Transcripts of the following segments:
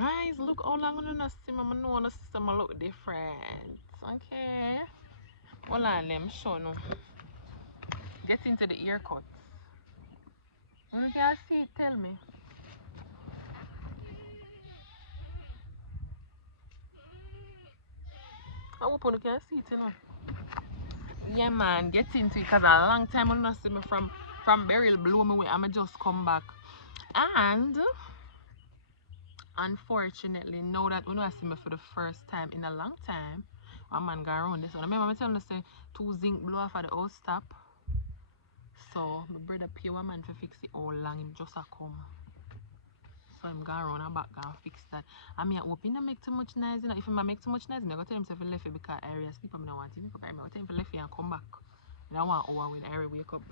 Guys, look how long I'm gonna see my know the system look different. Okay. Hold on, let me show you. Get into the ear cuts. You can see it, tell me. I hope you can see it, you know. Yeah, man, get into it because a long time you not see me from burial blow me away. I'ma just come back. And unfortunately, now that you know I see me for the first time in a long time, a man go around this one. I remember I telling you say 2 zinc blow off at the house stop. So my brother pay one man to fix it all long, him just a come. So I'm going around and back and fix that. I mean I hope he don't make too much noise, you know. If he make too much noise, I go tell himself he left it because areas people don't want him to come. I tell him to left it and come back. I don't want hour when Ari wake up.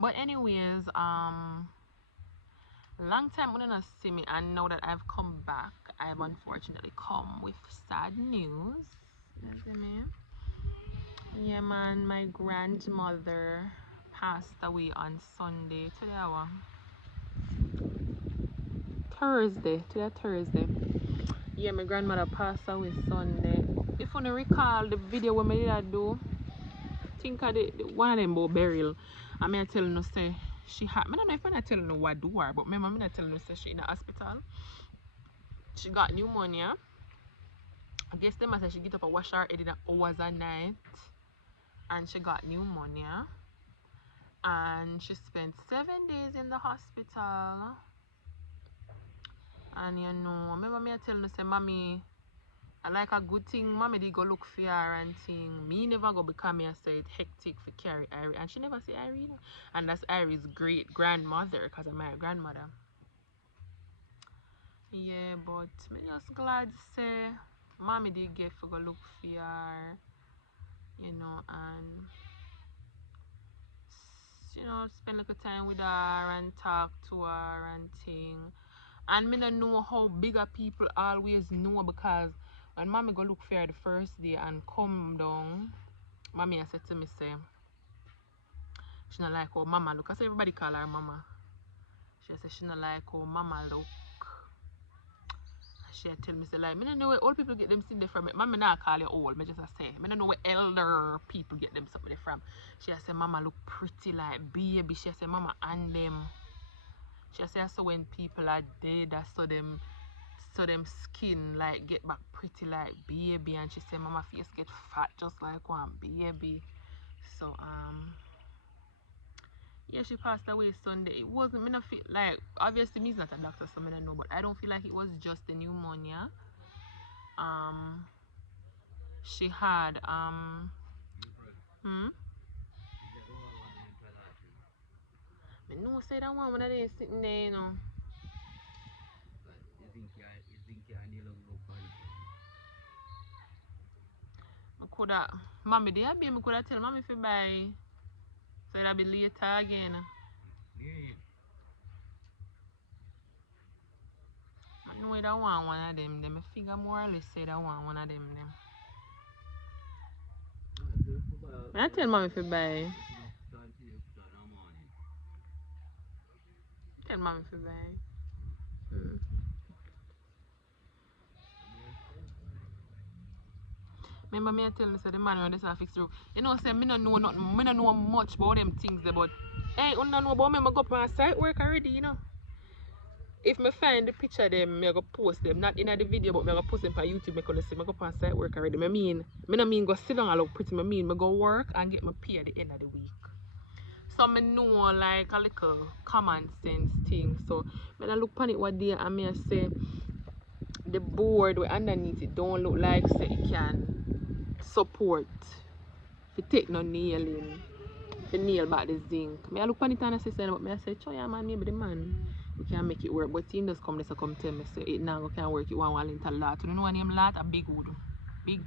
But anyways, long time when you see me, and now that I've come back, I've unfortunately come with sad news. You see me? Yeah, man, my grandmother passed away on Sunday. Today, our Thursday. Today, Thursday. Yeah, my grandmother passed away Sunday. If you recall the video we did do, think of the one of them about burial. I mean, I tell you, say she had. I don't know if I'm telling you what do her, but remember, I'm not telling you, say she in the hospital. She got pneumonia. I guess them say she get up and wash her head in hours a night, and she got pneumonia. And she spent 7 days in the hospital. And you know, remember me I tell you, say, mommy, I like a good thing, mommy did go look for her and thing. Me never go because me I say it hectic for carry Irie. And she never say Irie, you know? And that's Irie's great grandmother, because I'm my grandmother. Yeah, but me just glad say mommy did get for go look for her, you know, and you know, spend a little time with her and talk to her and thing. And me don't know how bigger people always know, because when mommy go look for her the first day and come down, mommy I said to me say she not like how mama look. I say everybody call her mama. She said she not like how mama look. She tell me say like me don't know where old people get them things from. Mommy not call you old, me just say. Me don't know where elder people get them something from. She say mama look pretty like baby. She say mama and them. She say so when people are dead, so them skin like get back pretty like baby, and she say mama face get fat just like one baby. So yeah, she passed away Sunday. It wasn't me not feel like, obviously me's not a doctor, so I don't know, but I don't feel like it was just the pneumonia. Um she had hmm I know say that one when they sitting there, you know. I coulda mommy they be me coulda tell mommy if you buy, so it'll be later again. I know that one of them. Them figure more or less say that one of them. I tell mommy if you buy. Tell mommy if you buy. Hmm. Remember me I tell me say the man when this a fix through. You know say me no know nothing. Me no know much about them things there, but hey, you don't know about me, I go up on site work already, you know. If me find the picture them, me go post them. Not in the video, but me go post them on YouTube. Me gonna see me go up on site work already. Me no mean go sit down and look pretty. Me go work and get my pay at the end of the week. So me know like a little common sense thing. So when I look upon it one day and me I say the board we underneath it don't look like say it can support if you take no nailing, if you nail back the zinc. Me I look upon it and I say, but me I say, yeah man, maybe the man we can make it work. But he just come this to come tell me say it now can work, it one into lot. You know what name lot? A big wood. Big.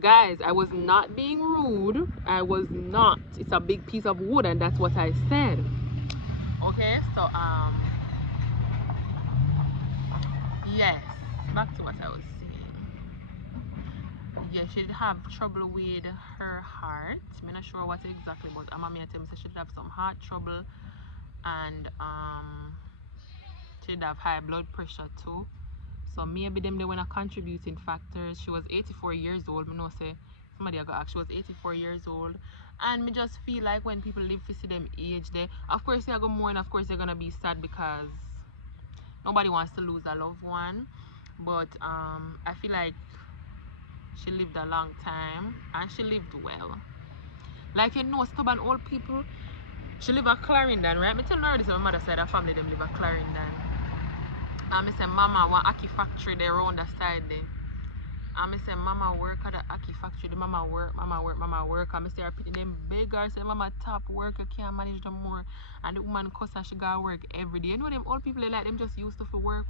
Guys, I was not being rude. I was not. It's a big piece of wood and that's what I said. Okay, so yes, back to what I was saying. Yeah, she did have trouble with her heart. I'm not sure what exactly, but Mama tell me she should have some heart trouble, and She'd have high blood pressure too. So maybe them they were a contributing factors. She was 84 years old. Me know say somebody I got asked, she was 84 years old. And me just feel like when people live to see them age there, of course they are gonna mourn, of course they're gonna be sad because nobody wants to lose a loved one. But I feel like she lived a long time and she lived well. Like you know, stubborn old people, she live at Clarendon, right? Me tell her this, my mother side of family them live at Clarendon. And I say mama one Aki factory there around the side there. And I say mama work at the Aki factory, the mama work. And I say her pity them beg her, say mama top work, you can't manage them more. And the woman cuss and she gotta work every day. You know them old people they like them just used to for work.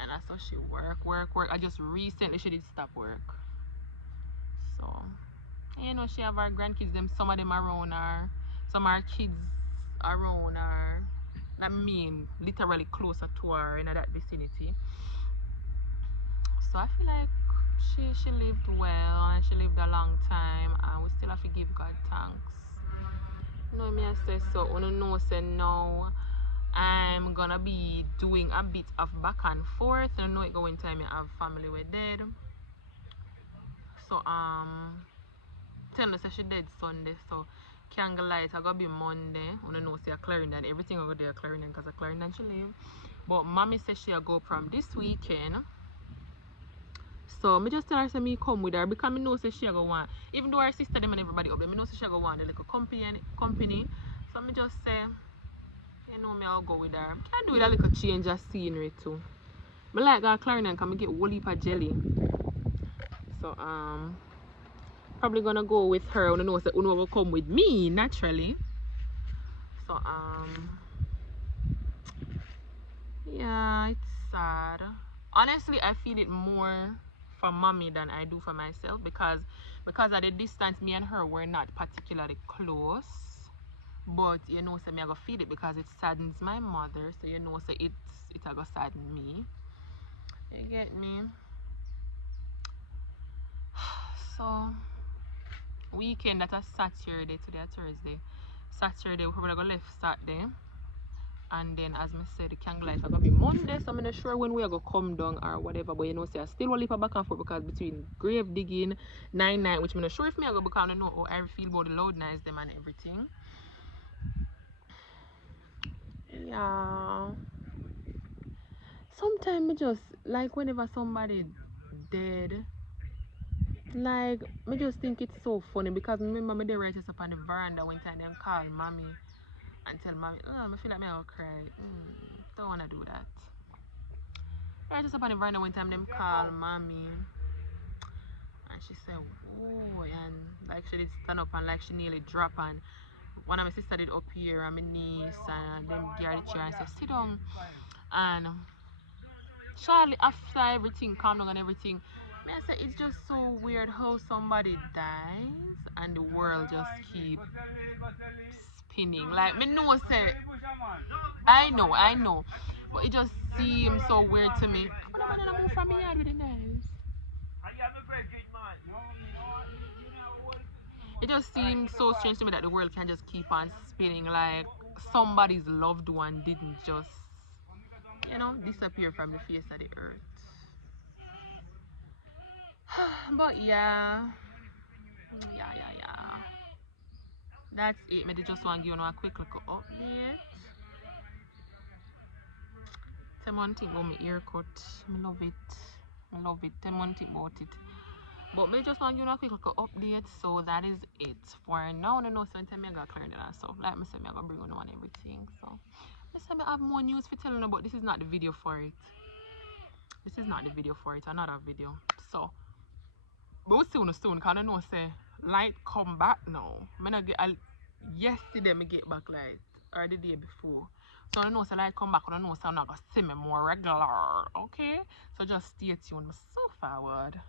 And that's how she work. I just recently she did stop work. So you know she have her grandkids, them some of them around her. Some of her kids around her. I mean literally closer to her in that vicinity. So I feel like she lived well and she lived a long time and we still have to give God thanks. You know me I say so, I don't know say now I'm gonna be doing a bit of back and forth. I know it going time I have family with dead. So tell me say she dead Sunday, so candlelight I gotta be Monday. I don't know say a Clarendon, everything over there Clarendon because a Clarendon she live. But mommy says she'll go from this weekend. So me just tell her say me come with her because me know say she go want, even though her sister them and everybody up there, me know say she go want the little company. So me just say, you know me I'll go with her. Can do with a little change of scenery too. Me like that Clarendon can me get whole heap of jelly. So probably gonna go with her. I know say Uno will come with me naturally. So yeah, it's sad. Honestly, I feel it more for mommy than I do for myself because at the distance me and her were not particularly close. But you know, so me I go feel it because it saddens my mother. So you know, so it a go sadden me. You get me? So weekend that a Saturday, today a Thursday. Saturday we probably go left Saturday. And then as I said, the candlelight are gonna be Monday, so I'm not sure when we are gonna come down or whatever, but you know, say I still will leave a back and forth because between grave digging, 9-9, which I'm not sure if me I go because I don't know how I feel about the loud noise them and everything. Yeah. Sometimes me just like whenever somebody dead, like me just think it's so funny because remember me they write us up on the veranda one time them call mommy and tell mommy, oh I feel like me I'll cry. Don't wanna do that. I just up on the veranda one time them call mommy and she said oh and like she did stand up and like she nearly drop and one of my sister did up here and my niece and them gear the chair and said sit down and Charlie after everything calm down and everything me I say it's just so weird how somebody dies and the world just keep spinning like me know say I know but it just seems so weird to me. But I'm gonna move from my yard with the nice. It just seems so strange to me that the world can just keep on spinning like somebody's loved one didn't just, you know, disappear from the face of the earth. But yeah. That's it. I just want to give you a quick little update. Someone think about my haircut. I love it. Someone think about it. But I just want to give you a quick little update. So that is it for now. I know sometimes I got cleared and stuff. Like I said, I got bring on everything. So I said I have more news for telling you, but this is not the video for it. Another video. So but we'll see on the soon because I know say light come back now. Yesterday I get back light or the day before. So I know say light come back and I know say I'm not gonna see me more regular. Okay? So just stay tuned so forward.